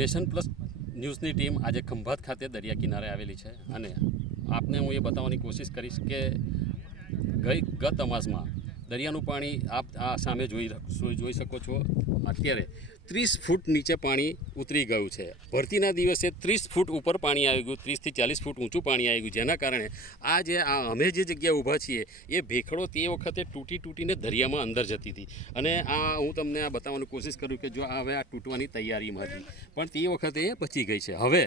Nation plus ન્યૂઝની team આજે ખંભાત ખાતે દરિયા કિનારે આવેલી છે અને આપને હું એ બતાવવાની કોશિશ કરીશ કે ગત અમાસમાં દરિયાનું પાણી આપ આ સામે જોઈ શકો છો. અત્યારે 30 ફૂટ નીચે પાણી ઉતરી ગયું છે. ભરતીના દિવસે 30 ફૂટ ઉપર પાણી આવી ગયું, 30થી 40 ફૂટ ઊંચું પાણી આવી ગયું, જેના કારણે અમે જે જગ્યાએ ઊભા છીએ એ ભેખડો તે વખતે તૂટીને દરિયામાં અંદર જતી હતી. અને હું તમને આ બતાવવાની કોશિશ કરું કે જો હવે આ તૂટવાની તૈયારીમાં હતી, પણ તે વખતે એ બચી ગઈ છે. હવે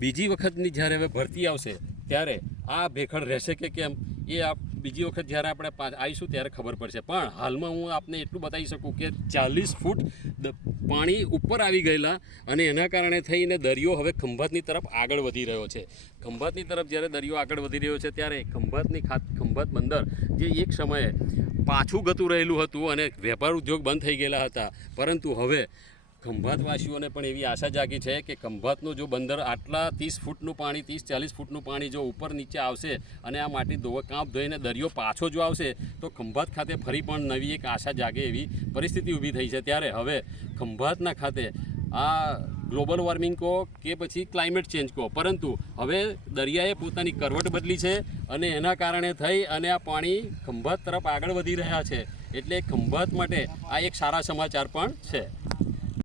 બીજી વખતની જ્યારે હવે ભરતી આવશે ત્યારે આ ભેખડ રહેશે કે કેમ એ બીજી વખત જ્યારે આપણે આવીશું ત્યારે ખબર પડશે. પણ હાલમાં હું આપને એટલું બતાવી શકું કે 40 ફૂટ પાણી ઉપર આવી ગયેલા અને એના કારણે થઈને દરિયો હવે ખંભાતની તરફ આગળ વધી રહ્યો છે. ખંભાતની તરફ જ્યારે દરિયો આગળ વધી રહ્યો છે ત્યારે ખંભાત બંદર જે એક સમયે પાછું ગતું રહેલું હતું અને વેપાર ઉદ્યોગ બંધ થઈ ગયેલા હતા, પરંતુ હવે ખંભાતવાસીઓને પણ એવી આશા જાગી છે કે ખંભાતનું જો બંદર આટલા 30 ફૂટનું પાણી 30-40 ફૂટનું પાણી જો ઉપર નીચે આવશે અને આ માટી કાંપ ધોઈને દરિયો પાછો જો આવશે તો ખંભાત ખાતે ફરી પણ નવી એક આશા જાગે એવી પરિસ્થિતિ ઊભી થઈ છે. ત્યારે હવે ખંભાતના ખાતે આ ગ્લોબલ વોર્મિંગ કહો કે પછી ક્લાઇમેટ ચેન્જ કહો, પરંતુ હવે દરિયાએ પોતાની કરવટ બદલી છે અને એના કારણે થઈ અને આ પાણી ખંભાત તરફ આગળ વધી રહ્યા છે. એટલે ખંભાત માટે આ એક સારા સમાચાર પણ છે.